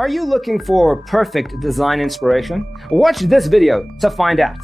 Are you looking for perfect design inspiration? Watch this video to find out.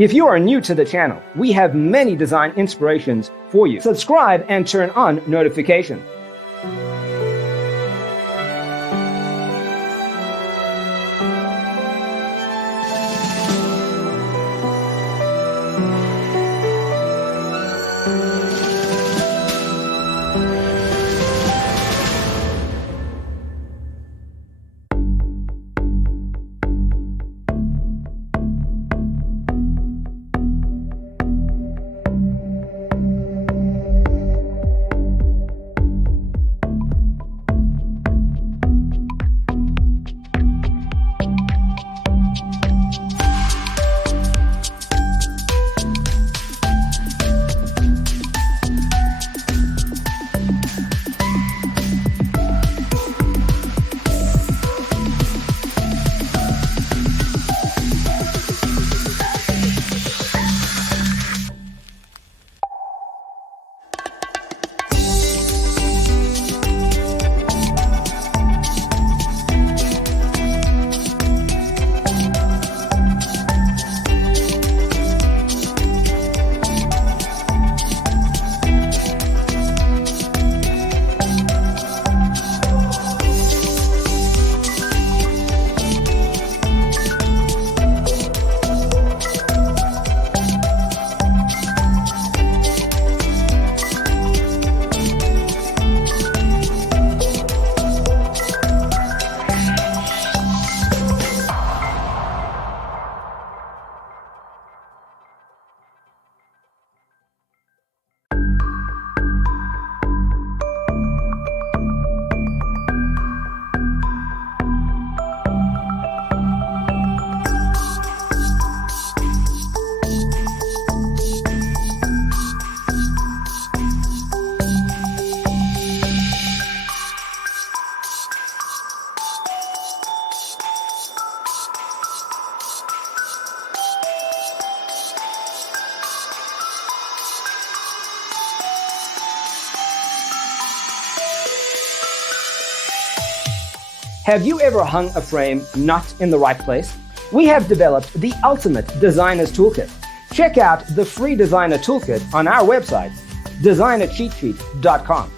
If you are new to the channel, we have many design inspirations for you. Subscribe and turn on notifications. Have you ever hung a frame not in the right place? We have developed the ultimate designer's toolkit. Check out the free designer toolkit on our website, designercheatsheet.com.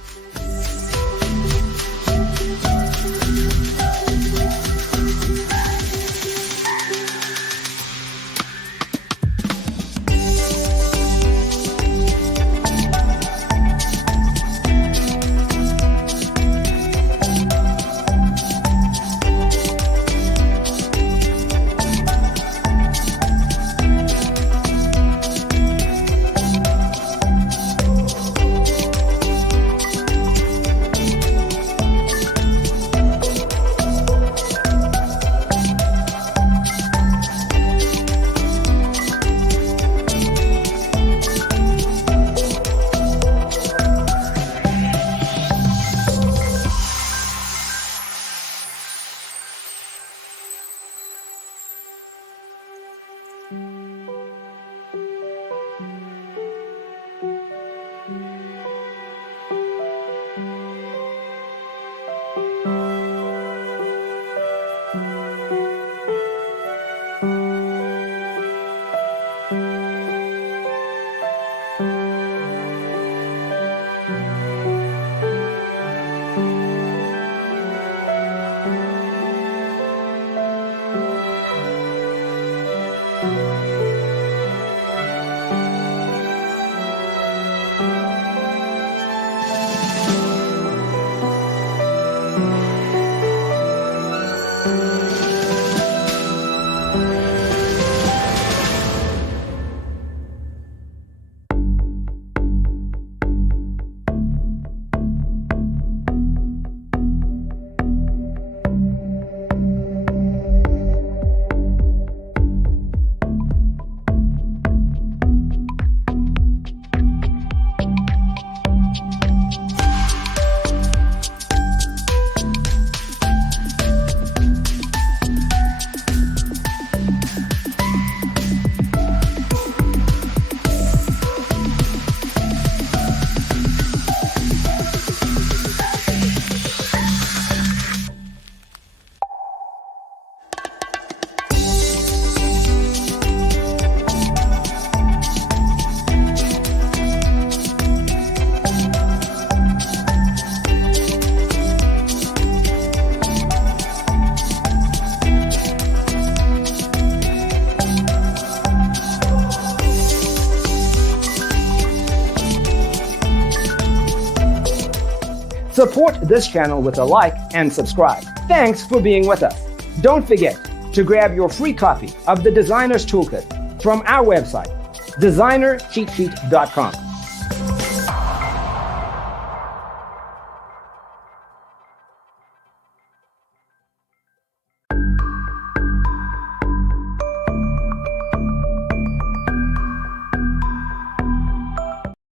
Support this channel with a like and subscribe. Thanks for being with us. Don't forget to grab your free copy of the Designer's Toolkit from our website, designercheatsheet.com.